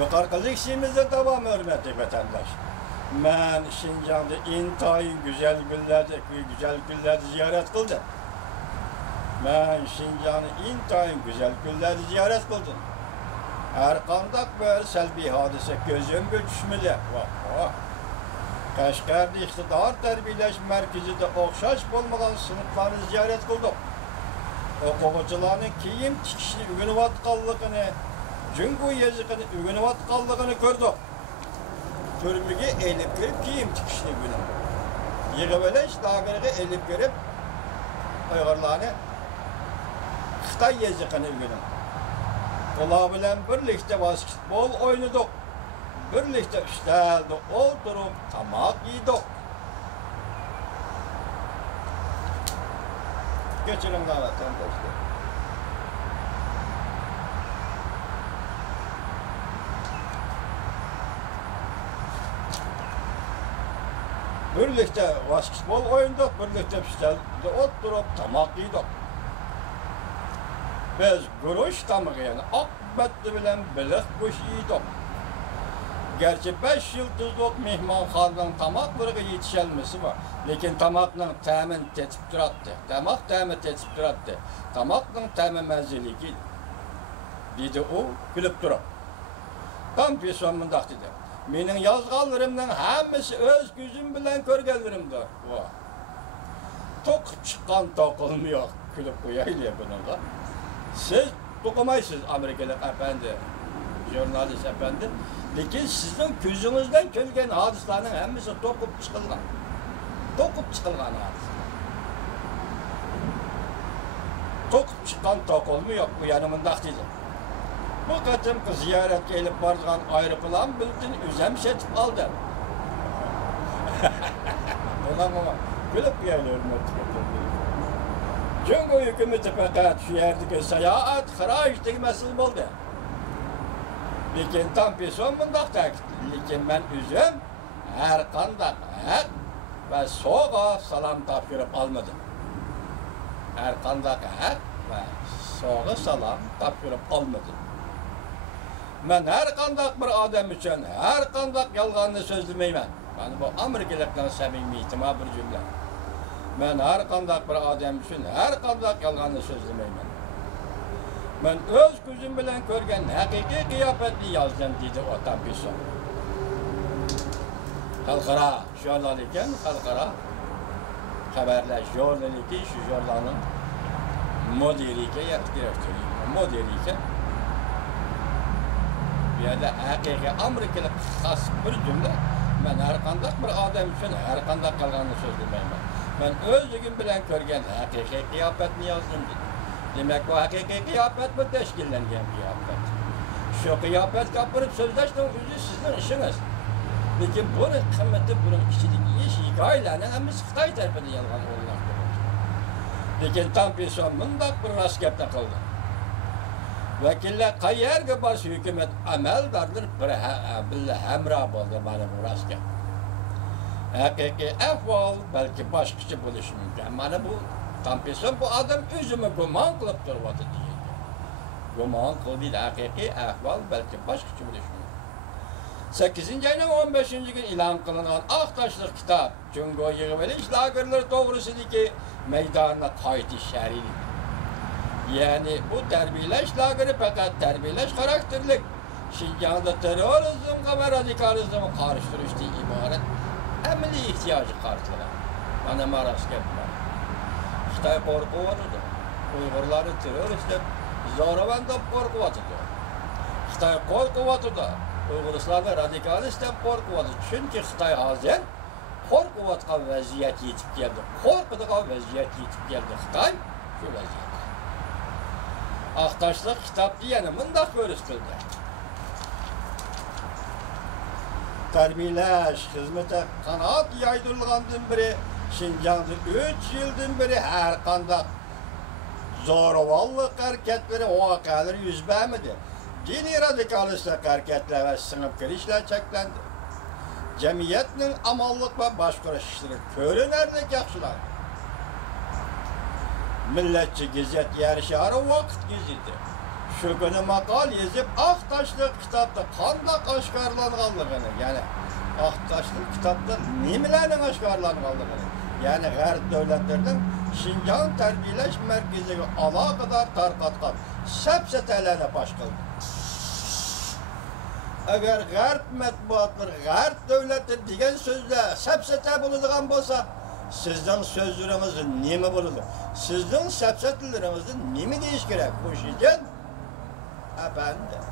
Yukarıdaki işimizde devam hürmetli vatandaş. Ben Şincan'da intayın güzel günlerde ziyaret kıldım. Ben Şincan'ı intayın güzel günlerde ziyaret kıldım. Her kandak böyle selbi hadise gözüm düşmedi. Kaşgar'da iktidar terbiyeleş merkezinde okşaş olmadan sınıfları ziyaret kıldım. Okuvacıların kiyim tikişini ügünüvatkallıkını, cüngü yazıkını ügünüvatkallıkını gördüm. Türmüge eğilip görüp kiyim tikişini ügünüm. Yığıveleş lağırığı eğilip görüp Uygarlarını Xitay yazıkını ügünüm. Ola bilen birlikte basketbol oynadık. Birlikte üstelde oturup tamak yedik. Geçelim daha vatandaşlar. Birlikte basketbol oynadık, birlikte üstelde oturup tamak yedik. Biz kuruş tamığı yani akbetli bilen bilik kuş yedik. Gerçi 5 yıldızlık mehmanxanadan tamakları yetişelmesi var. Lekin tamakның təmin tetip duratdı. Tamak təmin tetip duratdı. Tamakның təmin məzzeliki dedi o, gülüp durup. Tam bir sonundaq dedi. Menin yazğanlarımdan hamısı öz gözüm bilen körgenlerimdir. Tokup çıkan tokulmuyor. Gülüp koyaydı bununla. Siz dokumaysınız Amerikalı efendi, jurnalist efendi. Lekin sizin gözünüzden kelgen hadiselerin hemisi tokup çıkılgan. Tokup çıkılgan hadisler. Tokup çıkan tokulmu yok bu yanımındaq dedim. Bu kadınki ziyaret gelip bargan ayrıpılan bildiğin üzem setip aldı. Ulan gülüp geliyorum. Çünkü hükümeti fakat şu yerdeki seyahat, haraç değmesi oldu. Lekin tam bir son bundaq da, lekin ben üzüm her kandak et ve soğuğa salam tapşırıp almadım. Her kandak et ve soğuğa salam tapşırıp almadım. Ben her kandak bir adam için her kandak yalganını sözlemeymen. Yani bu Amerikalıktan samimiyetim ha bir cümle. Ben her kandak bir adam için her kandak yalganını sözlemeymen. Ben öz gözüm bilen görgen hakiki kıyafetli yazdım dedi o tam bir son. Halkara jurnaliken halkara haberler jurnaliki şu jurnalın modelike ya direktörü modelike ya da hakiki Amerikalı has bir cümle ben her kandak bir adam için her kandak kalganını sözlemeyim ben özlüğüm bilen görgen hakiki kıyafetli yazdım dedi. Demek bu hakiki kıyafet mi teşkillengen kıyafet? Şu kıyafet kapırıp sözleştiğin yüzü sizin işiniz. Lekin bunun kıymeti, bunun kişiliği, hikayelerinin hemisi Xitay tarafından yalgan olmaktadır. Lekin tam bir son bundak bir raskepte kıldı. Vekiller kayerge başı hükümet ameldardır, bir hemrah oldu bana bu raskep. Hakiki ahval belki başkası buluşu mümkün. Bana bu tam bir son bu adam özümü guman kılıp durmadı diye. Guman kıldı hakiki ahval belki başkası buluşu mümkün. 8. ayının 15. gün ilan kılınan Aktaşlık kitap Cungo Yığıveliş Lagırları doğrusundaki meydanına kaydı şerili. Yani bu terbiyeleş lagırı fakat terbiyeleş karakterlik. Şincan'da terörizm ve radikalizmi karıştırıştığı ibaret emeli ihtiyacı karşılar. Bana maras yapma. Xitay korku vatıdı. Uygurları teröristler zoravanda korku vatıdı. Xitay korku vatıdı. Uygurlar radikalistler korku vatıdı. Çünkü Xitay hazır korku vatıkan vaziyet yetip geldi. Korkuduğun vaziyet yetip geldi Xitay şu vaziyet. Aktaşlık kitap diyeni bundaq görüştürdü. Terbiyeleş, hizmete kanaat yaydırılğandan biri, Şincan'da 3 yıldan beri her kandak zoravallık hareketleri, o vakaları yüz vermedi. Dini radikalistlik hareketler ve sınıf girişler çeklendi. Cemiyetin amallık ve başkuruşları körünerdek yaxşılar. Milletçi gizet yarışarı vakit gizledi. Şu günü makal yazıp Aktaşlık kitapta kandak aşkarlanğanlığını, yani Aktaşlık kitapta nimelerinin aşkarlanğanlığını, yani G'arb devletlerinin Şinjan Terbiyeleş Merkezi'ne alakadar tarqatqan səpsətələrə baş qıldı. Eğer G'arb matbuatları, G'arb devletleri degan sözler səpsətə bulunduğan bolsa, sizden sözlerinizin nemi bulunur? Sizden səpsətlərinizin nemi deyiş gerek? Bu işin efendim.